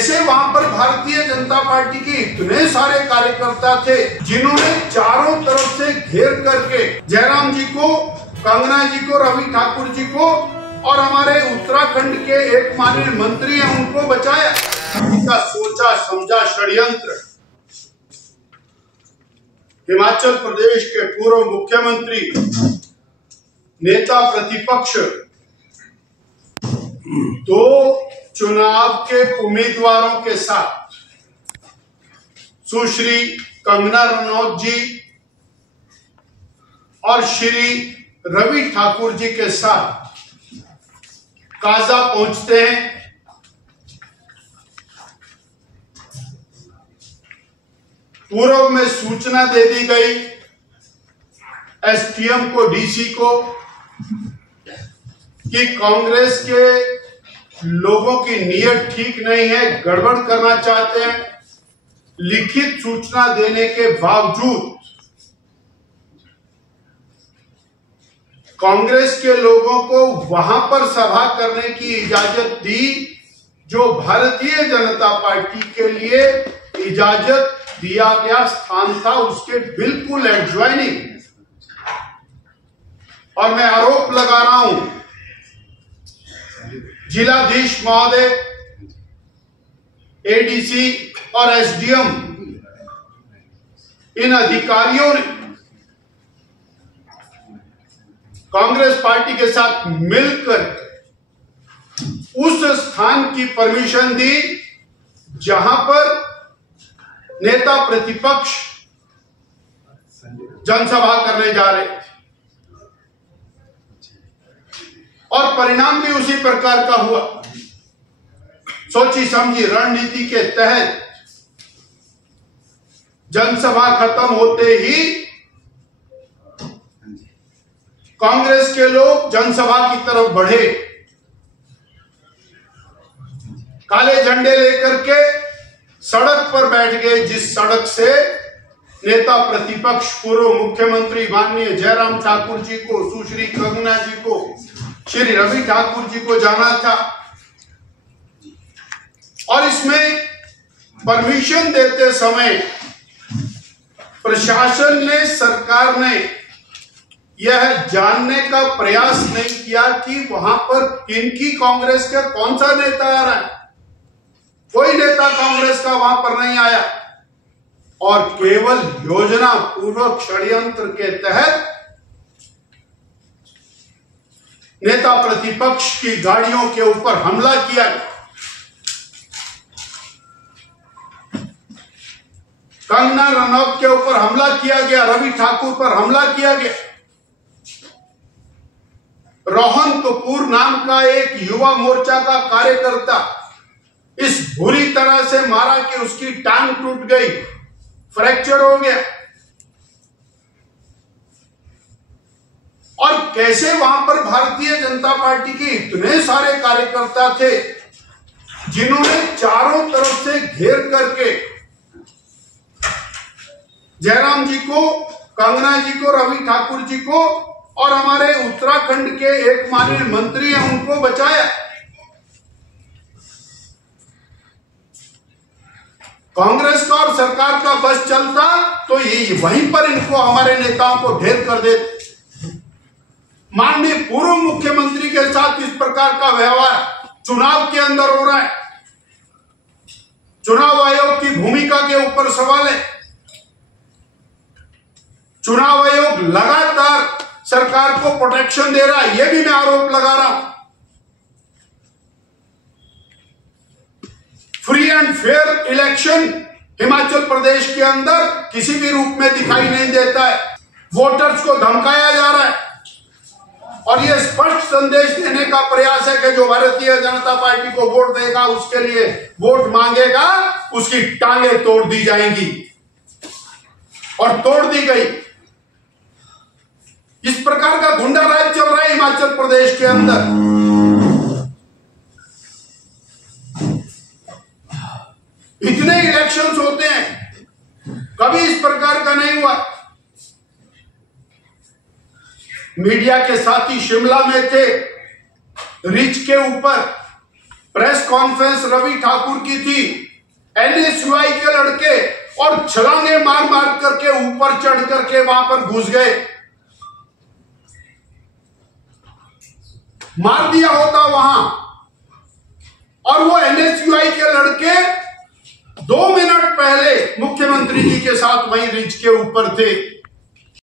कैसे वहां पर भारतीय जनता पार्टी के इतने सारे कार्यकर्ता थे जिन्होंने चारों तरफ से घेर करके जयराम जी को, कंगना जी को, रवि ठाकुर जी को और हमारे उत्तराखंड के एक माननीय मंत्री हैं उनको बचाया। इनका सोचा समझा षड्यंत्र हिमाचल प्रदेश के पूर्व मुख्यमंत्री, नेता प्रतिपक्ष, दो चुनाव के उम्मीदवारों के साथ सुश्री कंगना रनौत जी और श्री रवि ठाकुर जी के साथ काजा पहुंचते हैं। पूर्व में सूचना दे दी गई एसडीएम को, डीसी को कि कांग्रेस के लोगों की नीयत ठीक नहीं है, गड़बड़ करना चाहते हैं। लिखित सूचना देने के बावजूद कांग्रेस के लोगों को वहां पर सभा करने की इजाजत दी जो भारतीय जनता पार्टी के लिए इजाजत दिया गया स्थान था, उसके बिल्कुल एडजॉइनिंग। और मैं आरोप लगा रहा हूं जिलाधीश महोदय, एडीसी और एसडीएम, इन अधिकारियों ने कांग्रेस पार्टी के साथ मिलकर उस स्थान की परमिशन दी जहां पर नेता प्रतिपक्ष जनसभा करने जा रहे थे और परिणाम भी उसी प्रकार का हुआ। सोची समझी रणनीति के तहत जनसभा खत्म होते ही कांग्रेस के लोग जनसभा की तरफ बढ़े, काले झंडे लेकर के सड़क पर बैठ गए, जिस सड़क से नेता प्रतिपक्ष पूर्व मुख्यमंत्री माननीय जयराम ठाकुर जी को, सुश्री कंगना जी को, श्री रवि ठाकुर जी को जाना था। और इसमें परमिशन देते समय प्रशासन ने, सरकार ने यह जानने का प्रयास नहीं किया कि वहां पर किनकी कांग्रेस का कौन सा नेता आ रहा है। कोई नेता कांग्रेस का वहां पर नहीं आया और केवल योजना पूर्वक षड्यंत्र के तहत नेता प्रतिपक्ष की गाड़ियों के ऊपर हमला किया गया। कंगना रनौत के ऊपर हमला किया गया, रवि ठाकुर पर हमला किया गया। रोहन कपूर नाम का एक युवा मोर्चा का कार्यकर्ता इस बुरी तरह से मारा कि उसकी टांग टूट गई, फ्रैक्चर हो गया। और कैसे वहां पर भारतीय जनता पार्टी के इतने सारे कार्यकर्ता थे जिन्होंने चारों तरफ से घेर करके जयराम जी को, कंगना जी को, रवि ठाकुर जी को और हमारे उत्तराखंड के एक माननीय मंत्री हैं उनको बचाया। कांग्रेस का और सरकार का बस चलता तो ये वहीं पर इनको, हमारे नेताओं को ढेर कर देते। माननीय पूर्व मुख्यमंत्री के साथ इस प्रकार का व्यवहार चुनाव के अंदर हो रहा है। चुनाव आयोग की भूमिका के ऊपर सवाल है। चुनाव आयोग लगातार सरकार को प्रोटेक्शन दे रहा है, यह भी मैं आरोप लगा रहा हूं। Free and fair election Himachal Pradesh के अंदर किसी भी रूप में दिखाई नहीं देता है। वोटर्स को धमकाया जा रहा है और यह स्पष्ट संदेश देने का प्रयास है कि जो भारतीय जनता पार्टी को वोट देगा, उसके लिए वोट मांगेगा, उसकी टांगें तोड़ दी जाएंगी और तोड़ दी गई। इस प्रकार का गुंडा राज चल रहा है हिमाचल प्रदेश के अंदर। इतने इलेक्शंस होते हैं, कभी इस प्रकार का नहीं हुआ। मीडिया के साथी शिमला में थे, रिच के ऊपर प्रेस कॉन्फ्रेंस रवि ठाकुर की थी, एनएसयूआई के लड़के और छलांगे मार मार करके ऊपर चढ़ करके वहां पर घुस गए, मार दिया होता वहां। और वो एनएसयूआई के लड़के 2 मिनट पहले मुख्यमंत्री जी के साथ वहीं रिज के ऊपर थे।